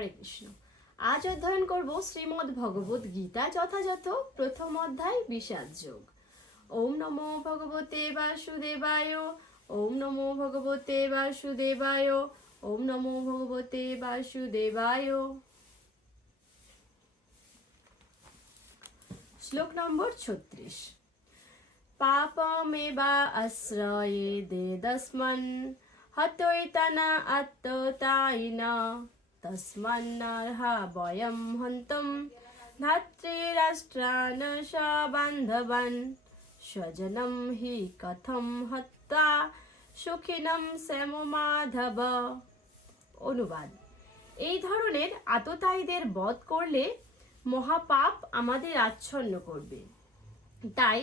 হরে কৃষ্ণ। আজ অধ্যয়ন করব শ্রীমদ্ ভগবত গীতা, যথাযথ প্রথম অধ্যায় বিষাদ যোগ। ওম নমো ভগবতে বাসুদেবায়, ওম নমো ভগবতে বাসুদেবায়, ওম নমো ভগবতে বাসুদেবায়। শ্লোক নম্বর 36। পাপমেবা আশ্রয়ে দেদস্মন হতৈতনা আত্মতাইনা তস্মান্নার্হা বয়ম হন্তম ধাত্রীরাষ্ট্রান সবান্ধবান স্বজনম হি কথম হত্যা সুখিনম শ্যাম মাধব। অনুবাদ: এই ধরনের আততায়ীদের বধ করলে মহাপাপ আমাদের আচ্ছন্ন করবে, তাই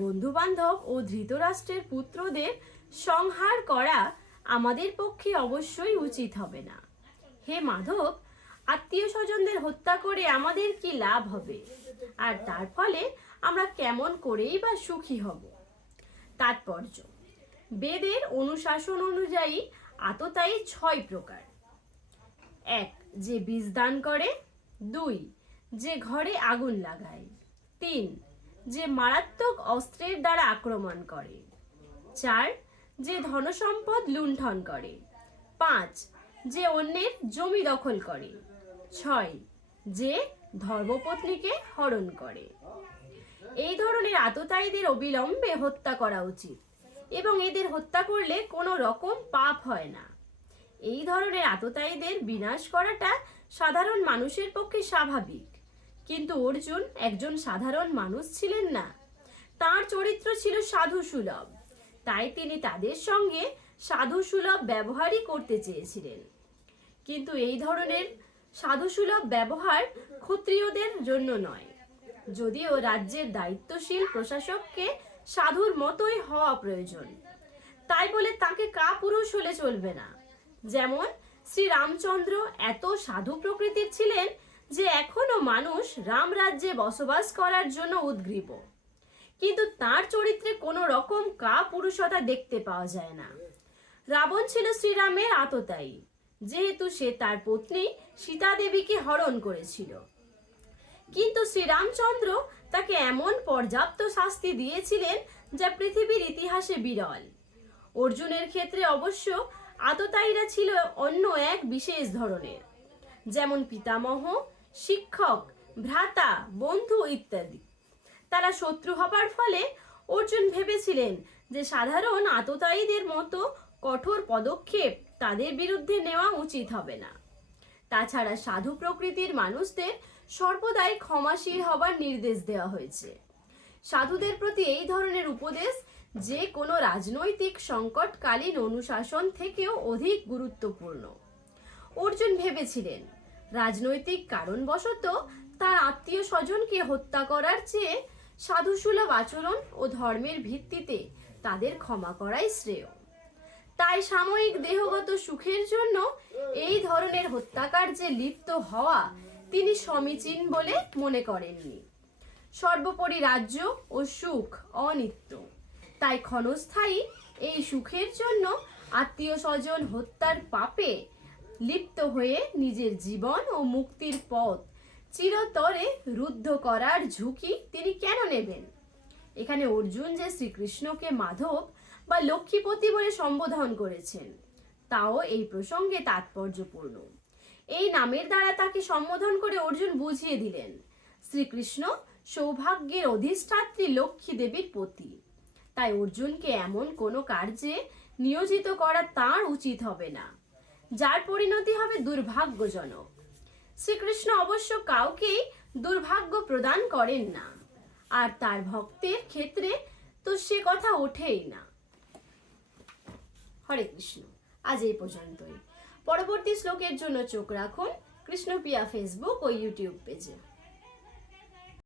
বন্ধু বান্ধব ও ধৃতরাষ্ট্রের পুত্রদের সংহার করা আমাদের পক্ষে অবশ্যই উচিত হবে না। হে মাধব, আত্মীয় স্বজনদের হত্যা করে আমাদের কি লাভ হবে, আর তার ফলে আমরা কেমন করেই বা সুখী হব। তাৎপর্য: বেদের অনুশাসন অনুযায়ী আততায়ী 6 প্রকার। 1. যে বীজ দান করে। 2. যে ঘরে আগুন লাগায়। 3. যে মারাত্মক অস্ত্রের দ্বারা আক্রমণ করে। 4. যে ধনসম্পদ লুণ্ঠন করে। 5. যে অন্যের জমি দখল করে। 6. যে ধর্মপত্নীকে হরণ করে। এই ধরনের আততায়ীদের অবিলম্বে হত্যা করা উচিত এবং এদের হত্যা করলে কোনো রকম পাপ হয় না। এই ধরনের আততায়ীদের বিনাশ করাটা সাধারণ মানুষের পক্ষে স্বাভাবিক, কিন্তু অর্জুন একজন সাধারণ মানুষ ছিলেন না। তার চরিত্র ছিল সাধু সুলভ, তাই তিনি তাদের সঙ্গে সাধু সুলভ ব্যবহারই করতে চেয়েছিলেন। কিন্তু এই ধরনের সাধু সুলভ ব্যবহার ক্ষত্রিয়দের জন্য নয়, যদিও রাজ্যের দায়িত্বশীল প্রশাসককে সাধুর মতোই হওয়া প্রয়োজন, তাই বলে তাকে কাপুরুষ হলে চলবে না। যেমন শ্রী রামচন্দ্র এত সাধু প্রকৃতির ছিলেন যে এখনো মানুষ রাম রাজ্যে বসবাস করার জন্য উদ্গ্রীব, কিন্তু তার চরিত্রে কোনো রকম কাপুরুষতা দেখতে পাওয়া যায় না। রাবণ ছিল শ্রীরামের আততায়ী, যেহেতু সে তার পত্নী সীতা দেবীকে হরণ করেছিল, কিন্তু শ্রীরামচন্দ্র তাকে এমন পর্যাপ্ত শাস্তি দিয়েছিলেন যা পৃথিবীর ইতিহাসে বিরল। অর্জুনের ক্ষেত্রে অবশ্য আততায়ীরা ছিল অন্য এক বিশেষ ধরনের, যেমন পিতামহ, শিক্ষক, ভ্রাতা, বন্ধু ইত্যাদি। তারা শত্রু হবার ফলে অর্জুন ভেবেছিলেন যে সাধারণ আততায়ীদের মতো কঠোর পদক্ষেপ তাদের বিরুদ্ধে নেওয়া উচিত হবে না। তাছাড়া সাধু প্রকৃতির মানুষদের সর্বদাই ক্ষমাশীল হবার নির্দেশ দেওয়া হয়েছে। সাধুদের প্রতি এই ধরনের উপদেশ যে কোনো রাজনৈতিক সংকটকালীন অনুশাসন থেকেও অধিক গুরুত্বপূর্ণ। অর্জুন ভেবেছিলেন রাজনৈতিক কারণবশত তার আত্মীয় স্বজনকে হত্যা করার চেয়ে সাধুসুলভ আচরণ ও ধর্মের ভিত্তিতে তাদের ক্ষমা করাই শ্রেয়। তাই সাময়িক দেহগত সুখের জন্য এই ধরনের হত্যাকার্যে লিপ্ত হওয়া তিনি সমীচীন বলে মনে করেননি। সর্বোপরি রাজ্য ও সুখ অনিত্য, তাই ক্ষণস্থায়ী এই সুখের জন্য আত্মীয় স্বজন হত্যার পাপে লিপ্ত হয়ে নিজের জীবন ও মুক্তির পথ চিরতরে রুদ্ধ করার ঝুঁকি তিনি কেন নেবেন? এখানে অর্জুন যে শ্রীকৃষ্ণকে মাধব বা লক্ষ্মীপতি বলে সম্বোধন করেছেন, তাও এই প্রসঙ্গে তাৎপর্যপূর্ণ। এই নামের দ্বারা তাকে সম্বোধন করে অর্জুন বুঝিয়ে দিলেন শ্রীকৃষ্ণ সৌভাগ্যের অধিষ্ঠাত্রী লক্ষ্মী দেবীর পতি। তাই অর্জুনকে এমন কোনো কার্যে নিয়োজিত করা তার উচিত হবে না যার পরিণতি হবে দুর্ভাগ্যজনক। শ্রীকৃষ্ণ অবশ্য কাউকেই দুর্ভাগ্য প্রদান করেন না, আর তার ভক্তের ক্ষেত্রে তো সে কথা ওঠেই না। হরে কৃষ্ণ। আজ এই পর্যন্তই। পরবর্তী শ্লোকের জন্য চোখ রাখুন কৃষ্ণপ্রিয়া ফেসবুক ও ইউটিউব পেজে।